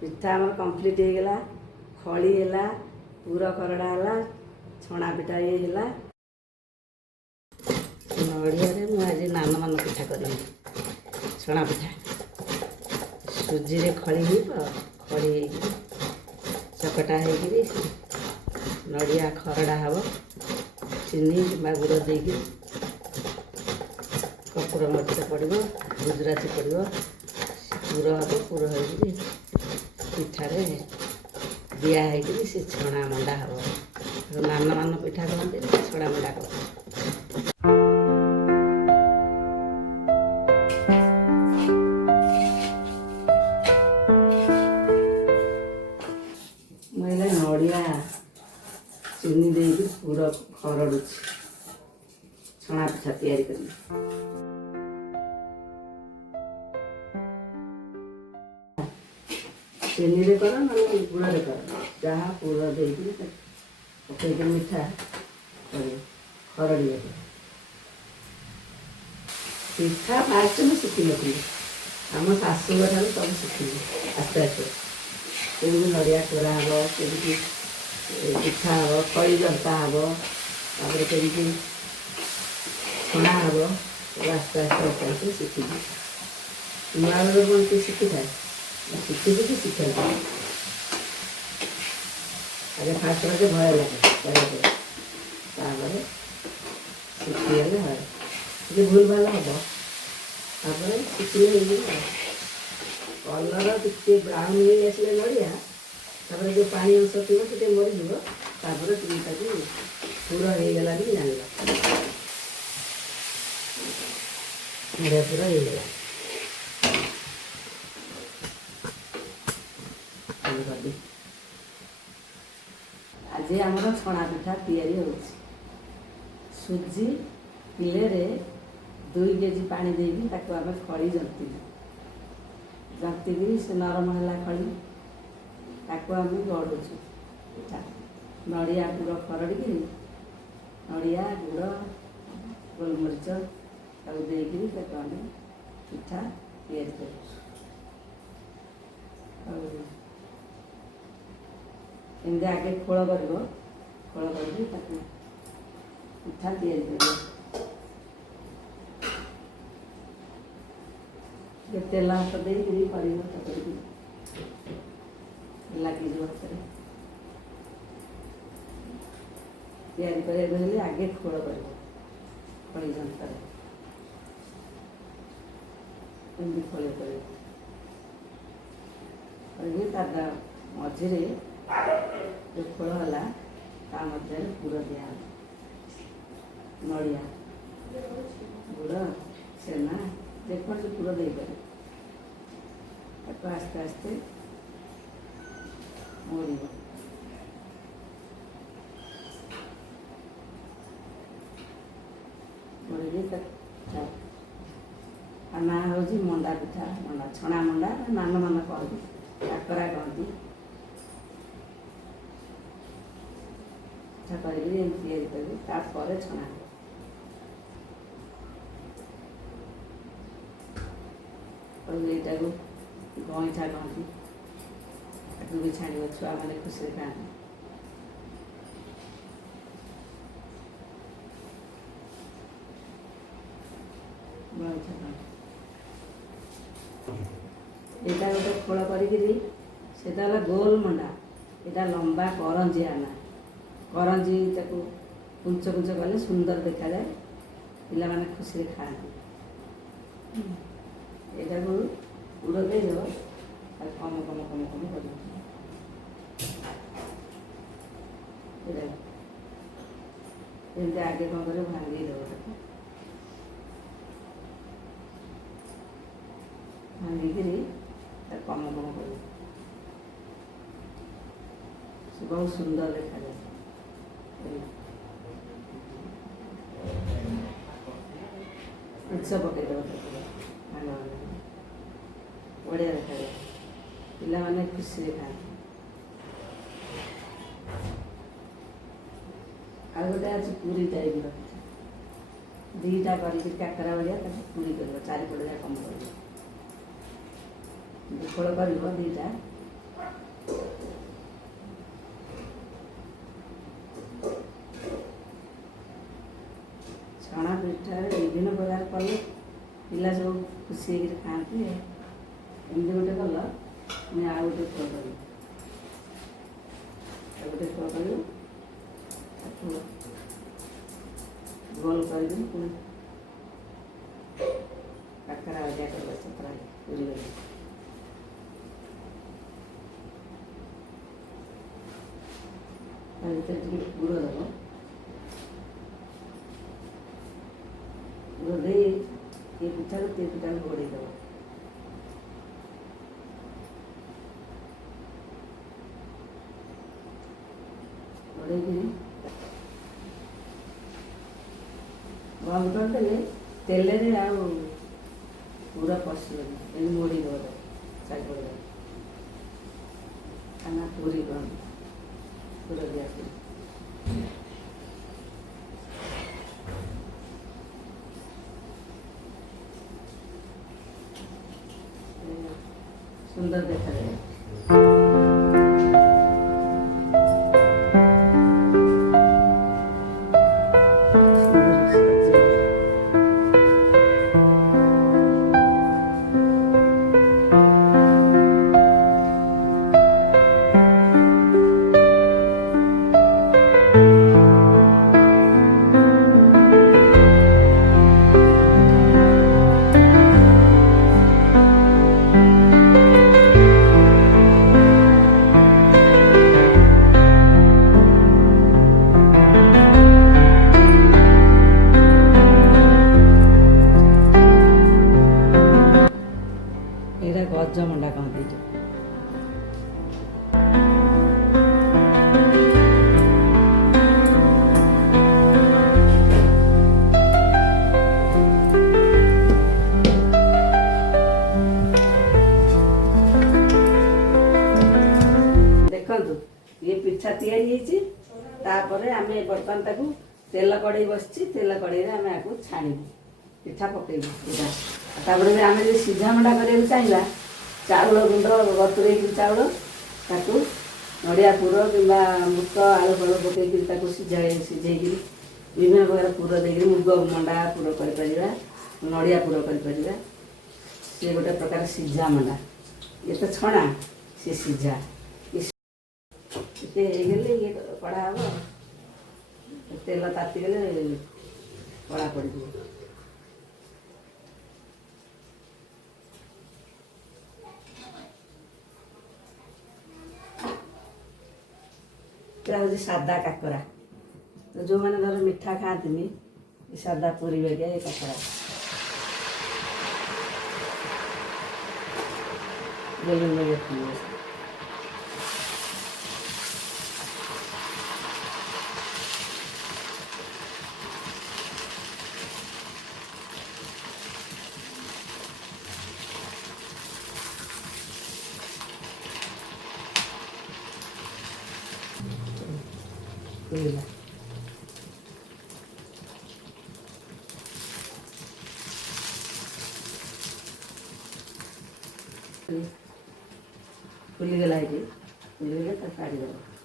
पिठा आम कम्प्लीट होगा खड़ी है पूरा करड़ा है छणा पिठा ये है नड़िया मुझे नान मान पिठा करी छणा पिठा सुजी रे खड़ी खड़ी चकटा हो नड़िया खरड़ा हम चीनी कि गुड़ दे कपूर मरीच पड़ो गुजराती पड़ो पुर हम पुर हो पिठारे दिखाई से छणा मंडा हम नान मान पिठा कहते छणा मंडा कहते मुझे नड़िया चीनी दे पूरा खरड़ू छणा पिठा तैयारी कर चीनी रे कर ना गुड़ रे कर जहाँ पूरा दे पकड़ मिठा खरड़ी पिठा फास्ट में शिखी नी आम शाशु घर सब शिखी आस्ते आस्ते केमी नड़िया कोरा हम केमी पिठा हम खड़ी जंता हम तापर केमी छणा हम आस्ते आस्ते आस्ते शिखी नुआ बन शिखी था शिखी शिखे आगे फास्ट बाजे भय लगे शिखीगले है भूल भाल हम तापर शिखिले कलर टे ब्राउन हो आसले नड़िया तापर जो पानी अंश थी से मरीज तापर तुमटा पूरा होगला भी जान नड़िया पूरा होगला आज आम छणा पिठा तैयारी हो सुजी किले 2 केजी पानी देवी आम खड़ी जंती जंतिक से नरम है खड़ी ताको आम गढ़ुचु पिठा नड़िया पूरा खरड़ी नड़िया गुड़ गोलमरीच सब देकर आम पिठा तैयारी कर एमती आगे खोल कर पिठा या तेल हाथ दे लगे हाथ या आगे खोल कर खड़ी जंतर खोल कर मझे जो खोल है मध्य पुर दिया नड़िया गुड़ छेना देखो से पुर दे पारे आस्ते आस्ते मोड़ मोड़ी ना हूँ मंडा पिठा मंडा छणा मंडा नान मान कहती काकरा कहती पिठा कर छणा यहाँ को गईठा कहती भी छाड़ छुआ मैंने खुशी खाते यहाँ गोटे खोल कर गोल मंडा यहाँ लंबा करंजी आना करंजी कुंच कुंच कले सुंदर देखा जाए पिला माने खुशी खाते यहाँ को गुड़ दे कम कम कम कम कर आगे कौन कर भांगी दब भांगिकी कम कम कर बहुत सुंदर देखा जाए उच्च पकईद बढ़िया देखा जाए पिला माने खुशी खाते आ गोटे आज पूरी टाइप दीटा कर काकरा भाया पूरी कर चारिपट जा कम कर खोल कर दीटा ଛଣା ପିଠାରେ ବିଭିନ୍ନ ପ୍ରକାର କଲେ ପିଲା ସବୁ ଖୁସି ହେଇକିରି ଖାଆନ୍ତି। ଏମିତି ଗୋଟେ କଲ ପୁଣି ଆଉ ଗୋଟେ ଥର କରିବ, ଆଉ ଗୋଟେ ଥର କରିବ, ତାକୁ ଗୋଲ କରିକି ପୁଣି କାକରା ଭଳିଆ କରିବ, ଚପରା ପୁରୀ ଭଳିଆ। ତା ଭିତରେ ଟିକେ ଗୁଡ଼ ଦେବ, ଗୁଡ଼ ଦେଇ ଏ ପିଠାକୁ તે ପିଠାକୁ ଘୋଡ଼େଇ ଦେବ। ଘୋଡ଼େଇକିରି ବନ୍ଦ କରିଦେଲେ ତେଲରେ ଆଉ ପୁରା ପଶିବନି, ଏମିତି ମୋଡ଼ି ଦେବ ଚାରିପଟେ, କାହିଁକିନା ପୁରୀ କହନ୍ତି, ପୁର ଦିଆ ପୁରୀ। ସୁନ୍ଦର ଦେଖାଯାଏ। ଏଇଟା ଗଜମଣ୍ଡା କହନ୍ତି ଏଇଟା। ଦେଖନ୍ତୁ ଇଏ ପିଠା ତିଆରି ହେଇଛି। ତାପରେ ଆମେ ବର୍ତ୍ତମାନ ତାକୁ ତେଲ କଡ଼େଇ ବସିଛି, ତେଲ କଡ଼େଇରେ ଆମେ ଆକୁ ଛାଣିବୁ, ପିଠା ପକେଇବୁ ପିଠା। ତାପରେ ବି ଆମେ ଯଦି ସିଝା ମଣ୍ଡା କରିବାକୁ ଚାହିଁବା, ଚାଉଳ ଗୁଣ୍ଡ ବତୁରେଇକି ଚାଉଳ ତାକୁ ନଡ଼ିଆ ପୁର କିମ୍ବା ମୁଗ ଆଳୁ ଫଳ ପକେଇକିରି ତାକୁ ସିଝେଇକିରି ବିଭିନ୍ନ ପ୍ରକାର ପୁର ଦେଇକିରି ମୁଗ ମଣ୍ଡା ପୁର କରିପାରିବା, ନଡ଼ିଆ ପୁର କରିପାରିବା। ସିଏ ଗୋଟେ ପ୍ରକାର ସିଝା ମଣ୍ଡା। ଇଏ ତ ଛଣା, ସିଏ ସିଝା। ଟିକେ ହେଇଗଲେ ଇଏ କଢ଼ା ହବ, ତେଲ ତାତିଗଲେ କଳା ପଡ଼ିଯିବ। ଏଇଟା ହେଉଛି ସାଧା କାକରା। ଯେଉଁମାନେ ଧର ମିଠା ଖାଆନ୍ତିନି, ସାଧା ପୁରୀ ଭଳିଆ ଏ କାକରା। ବେଲୁନ ଭଳିଆ ଫୁଲିବ। ଫୁଲିଲା। ଫୁଲିଗଲା ଏଠି, ଫୁଲିଗଲେ ତାକୁ କାଢ଼ିଦେବ।